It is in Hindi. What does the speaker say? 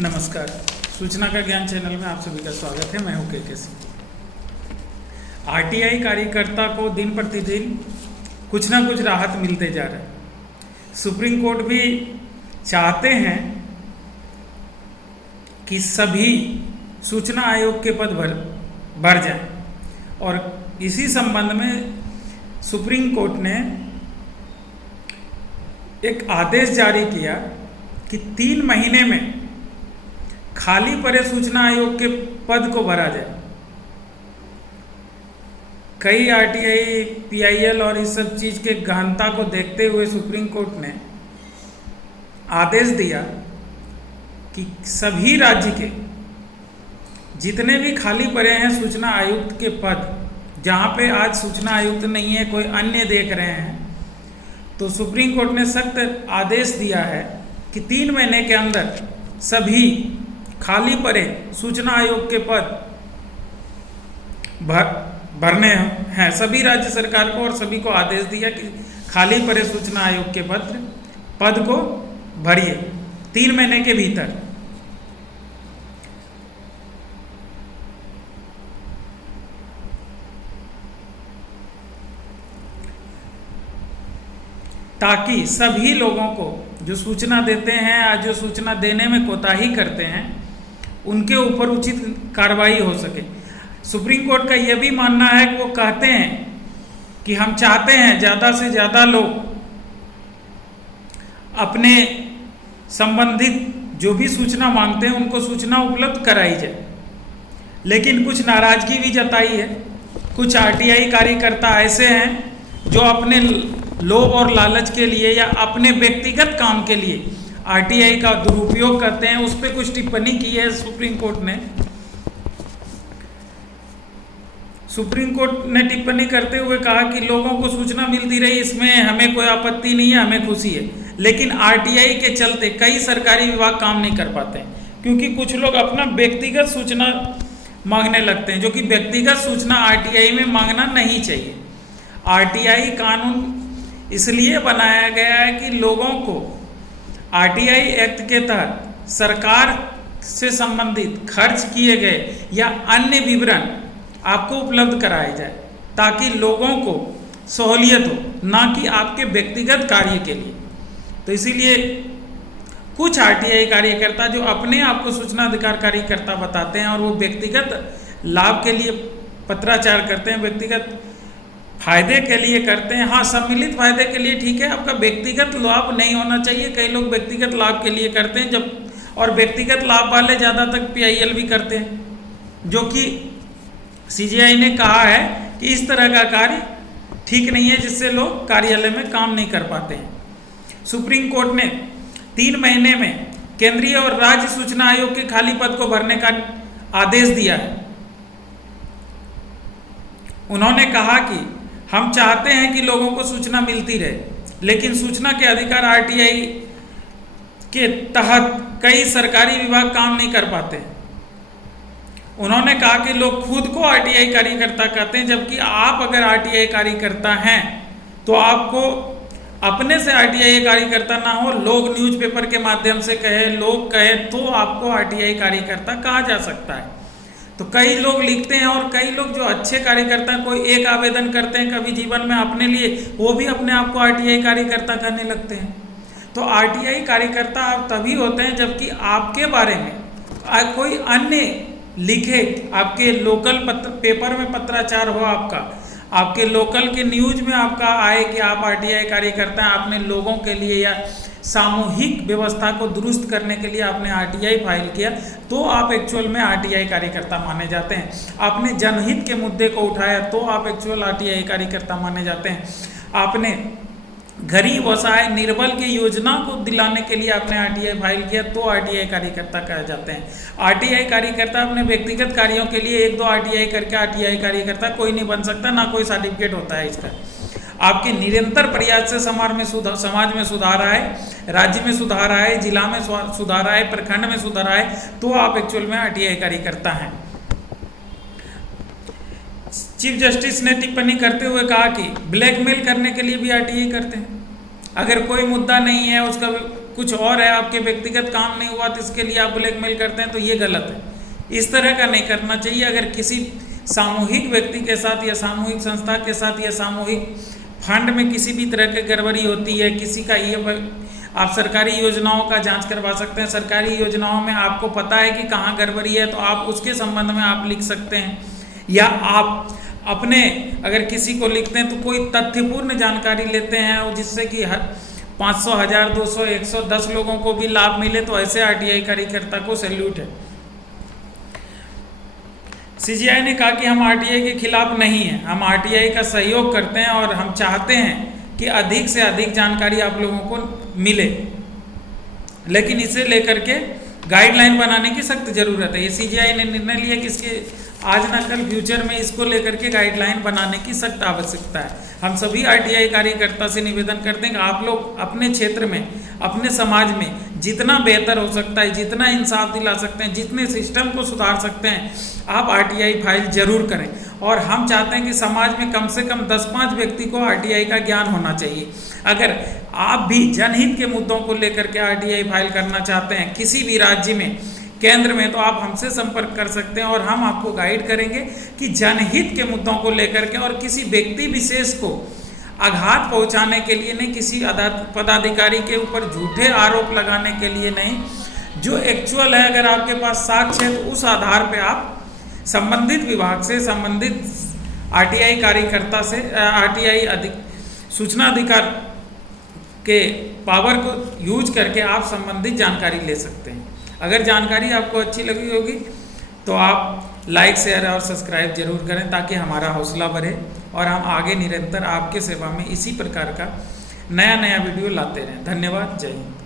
नमस्कार। सूचना का ज्ञान चैनल में आप सभी का स्वागत है। मैं हूं के सिंह। आरटीआई कार्यकर्ता को दिन प्रतिदिन कुछ ना कुछ राहत मिलते जा रहा है। सुप्रीम कोर्ट भी चाहते हैं कि सभी सूचना आयोग के पद भर जाएं और इसी संबंध में सुप्रीम कोर्ट ने एक आदेश जारी किया कि 3 महीने में खाली पड़े सूचना आयोग के पद को भरा जाए। कई आरटीआई, पीआईएल और इस सब चीज के गहनता को देखते हुए सुप्रीम कोर्ट ने आदेश दिया कि सभी राज्य के जितने भी खाली पड़े हैं सूचना आयुक्त के पद, जहां पे आज सूचना आयुक्त नहीं है, कोई अन्य देख रहे हैं, तो सुप्रीम कोर्ट ने सख्त आदेश दिया है कि 3 महीने के अंदर सभी खाली पड़े सूचना आयोग के पद भरने हैं। सभी राज्य सरकार को और सभी को आदेश दिया कि खाली पड़े सूचना आयोग के पद को भरिए 3 महीने के भीतर। ताकि सभी लोगों को जो सूचना देते हैं या जो सूचना देने में कोताही करते हैं उनके ऊपर उचित कार्रवाई हो सके। सुप्रीम कोर्ट का यह भी मानना है कि वो कहते हैं कि हम चाहते हैं ज़्यादा से ज़्यादा लोग अपने संबंधित जो भी सूचना मांगते हैं उनको सूचना उपलब्ध कराई जाए। लेकिन कुछ नाराजगी भी जताई है। कुछ आरटीआई कार्यकर्ता ऐसे हैं जो अपने लोभ और लालच के लिए या अपने व्यक्तिगत काम के लिए आरटीआई का दुरुपयोग करते हैं। उस पर कुछ टिप्पणी की है सुप्रीम कोर्ट ने। सुप्रीम कोर्ट ने टिप्पणी करते हुए कहा कि लोगों को सूचना मिलती रही, इसमें हमें कोई आपत्ति नहीं है, हमें खुशी है। लेकिन आरटीआई के चलते कई सरकारी विभाग काम नहीं कर पाते हैं, क्योंकि कुछ लोग अपना व्यक्तिगत सूचना मांगने लगते हैं, जो कि व्यक्तिगत सूचना आरटीआई में मांगना नहीं चाहिए। आरटीआई कानून इसलिए बनाया गया है कि लोगों को आरटीआई एक्ट के तहत सरकार से संबंधित खर्च किए गए या अन्य विवरण आपको उपलब्ध कराए जाए, ताकि लोगों को सहूलियत हो, ना कि आपके व्यक्तिगत कार्य के लिए। तो इसीलिए कुछ आरटीआई कार्यकर्ता जो अपने आप को सूचना अधिकार कार्यकर्ता बताते हैं और वो व्यक्तिगत लाभ के लिए पत्राचार करते हैं, व्यक्तिगत फायदे के लिए करते हैं। हाँ, सम्मिलित फायदे के लिए ठीक है, आपका व्यक्तिगत लाभ नहीं होना चाहिए। कई लोग व्यक्तिगत लाभ के लिए करते हैं, जब और व्यक्तिगत लाभ वाले ज़्यादा तक पीआईएल भी करते हैं, जो कि सीजीआई ने कहा है कि इस तरह का कार्य ठीक नहीं है, जिससे लोग कार्यालय में काम नहीं कर पाते हैं। सुप्रीम कोर्ट ने 3 महीने में केंद्रीय और राज्य सूचना आयोग के खाली पद को भरने का आदेश दिया है। उन्होंने कहा कि हम चाहते हैं कि लोगों को सूचना मिलती रहे, लेकिन सूचना के अधिकार आरटीआई के तहत कई सरकारी विभाग काम नहीं कर पाते। उन्होंने कहा कि लोग खुद को आरटीआई कार्यकर्ता कहते हैं, जबकि आप अगर आरटीआई कार्यकर्ता हैं तो आपको अपने से आरटीआई कार्यकर्ता ना हो, लोग न्यूज़पेपर के माध्यम से कहे, लोग कहे, तो आपको आरटीआई कार्यकर्ता कहा जा सकता है। तो कई लोग लिखते हैं और कई लोग जो अच्छे कार्यकर्ता, कोई एक आवेदन करते हैं कभी जीवन में अपने लिए, वो भी अपने आप को आरटीआई कार्यकर्ता कहने लगते हैं। तो आरटीआई कार्यकर्ता आप तभी होते हैं जबकि आपके बारे में कोई अन्य लिखे, आपके लोकल पेपर में पत्राचार हो, आपके लोकल के न्यूज में आपका आए कि आप आरटीआई कार्यकर्ता हैं, आपने लोगों के लिए या सामूहिक व्यवस्था को दुरुस्त करने के लिए आपने आरटीआई फाइल किया, तो आप एक्चुअल में आरटीआई कार्यकर्ता माने जाते हैं। आपने जनहित के मुद्दे को उठाया तो आप एक्चुअल आरटीआई कार्यकर्ता माने जाते हैं। आपने गरीब असहाय निर्बल की योजना को दिलाने के लिए आपने आरटीआई फाइल किया तो आरटीआई कार्यकर्ता कहे जाते हैं। आरटीआई कार्यकर्ता अपने व्यक्तिगत कार्यों के लिए 1-2 आरटीआई करके आरटीआई कार्यकर्ता कोई नहीं बन सकता, ना कोई सर्टिफिकेट होता है इसका। आपके निरंतर प्रयास से समाज में सुधार आए, राज्य में सुधार आए, जिला में सुधार आए, प्रखंड में सुधार आए, तो आप एक्चुअल में आरटीआई कार्यकर्ता हैं। चीफ जस्टिस ने टिप्पणी करते हुए कहा कि ब्लैकमेल करने के लिए भी आरटीआई करते हैं। अगर कोई मुद्दा नहीं है, उसका कुछ और है, आपके व्यक्तिगत काम नहीं हुआ तो इसके लिए आप ब्लैकमेल करते हैं, तो ये गलत है। इस तरह का नहीं करना चाहिए। अगर किसी सामूहिक व्यक्ति के साथ या सामूहिक संस्था के साथ या सामूहिक फंड में किसी भी तरह की गड़बड़ी होती है, किसी का ये, आप सरकारी योजनाओं का जांच करवा सकते हैं। सरकारी योजनाओं में आपको पता है कि कहाँ गड़बड़ी है, तो आप उसके संबंध में आप लिख सकते हैं। या आप अपने अगर किसी को लिखते हैं तो कोई तथ्यपूर्ण जानकारी लेते हैं, और जिससे कि 500, 1000, 200, 110 लोगों को भी लाभ मिले, तो ऐसे आरटीआई कार्यकर्ता को सैल्यूट है। सीजीआई ने कहा कि हम आरटीआई के खिलाफ नहीं हैं, हम आरटीआई का सहयोग करते हैं और हम चाहते हैं कि अधिक से अधिक जानकारी आप लोगों को मिले, लेकिन इसे लेकर के गाइडलाइन बनाने की सख्त जरूरत है। ये सीजीआई ने निर्णय लिया कि इसके आज ना कल फ्यूचर में इसको लेकर के गाइडलाइन बनाने की सख्त आवश्यकता है। हम सभी आरटीआई कार्यकर्ता से निवेदन करते हैं कि आप लोग अपने क्षेत्र में, अपने समाज में जितना बेहतर हो सकता है, जितना इंसाफ दिला सकते हैं, जितने सिस्टम को सुधार सकते हैं, आप आरटीआई फाइल जरूर करें। और हम चाहते हैं कि समाज में कम से कम 10-5 व्यक्ति को आरटीआई का ज्ञान होना चाहिए। अगर आप भी जनहित के मुद्दों को लेकर के आरटीआई फाइल करना चाहते हैं किसी भी राज्य में, केंद्र में, तो आप हमसे संपर्क कर सकते हैं और हम आपको गाइड करेंगे कि जनहित के मुद्दों को लेकर के, और किसी व्यक्ति विशेष को आघात पहुंचाने के लिए नहीं, किसी पदाधिकारी के ऊपर झूठे आरोप लगाने के लिए नहीं। जो एक्चुअल है, अगर आपके पास साक्ष्य है तो उस आधार पे आप संबंधित विभाग से, संबंधित आरटीआई कार्यकर्ता से, आरटीआई सूचना अधिकार के पावर को यूज करके आप संबंधित जानकारी ले सकते हैं। अगर जानकारी आपको अच्छी लगी होगी तो आप लाइक, शेयर और सब्सक्राइब जरूर करें, ताकि हमारा हौसला बढ़े और हम आगे निरंतर आपके सेवा में इसी प्रकार का नया वीडियो लाते रहें। धन्यवाद। जय हिंद।